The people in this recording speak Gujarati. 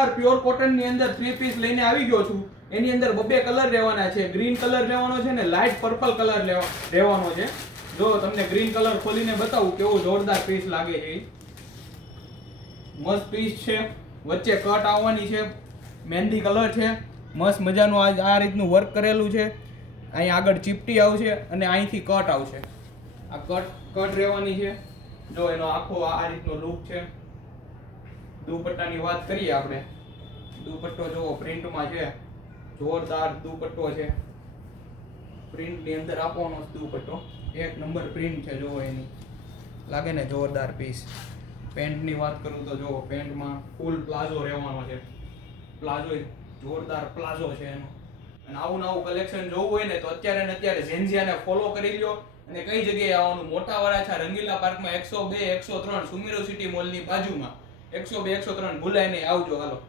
જોરદાર પ્યોર કોટનની અંદર થ્રી પીસ લઈને આવી ગયો છું. એની અંદર બબે કલર રહેવાના છે. ગ્રીન કલર લેવાનો છે ને લાઇટ પર્પલ કલર રહેવાનો છે. જો તમને ગ્રીન કલર ખોલીને બતાવું કેવો જોરદાર પીસ લાગે છે મસ્ત પીસ છે. વચ્ચે કટ આવવાની છે. મહેંદી કલર છે. મસ્ત મજાનું આ આ રીતનું વર્ક કરેલું છે. અહીં આગળ ચીપટી આવશે અને અહીંથી કટ આવશે. આ કટ કટ રહેવાની છે. જો એનો આખો આ રીતનો લુક છે. દુપટ્ટાની વાત કરીએ આપણે. દુપટ્ટો જો પ્રિન્ટમાં છે. જોરદાર દુપટ્ટો છે. પ્રિન્ટની અંદર આપવાનો છે દુપટ્ટો. એક નંબર પ્રિન્ટ છે જોવો એની. લાગે ને જોરદાર પીસ પેન્ટની વાત કરું તો જો પેન્ટમાં ફૂલ પ્લાઝો રહેવાનો છે. પ્લાઝો જોરદાર પ્લાઝો છે એનો. અને આવું નવું કલેક્શન જોવું હોય ને તો અત્યારે ને અત્યારે ઝેન્ઝિયાને ફોલો કરી લ્યો. અને કઈ જગ્યાએ આવવાનું? મોટા વરાછા રંગીલા પાર્કમાં એકસો બે, એકસો ત્રણ સુમેરો સિટી મોલની બાજુમાં. એકસો બે એકસો ત્રણ. ભૂલાય નહીં. આવજો હાલો.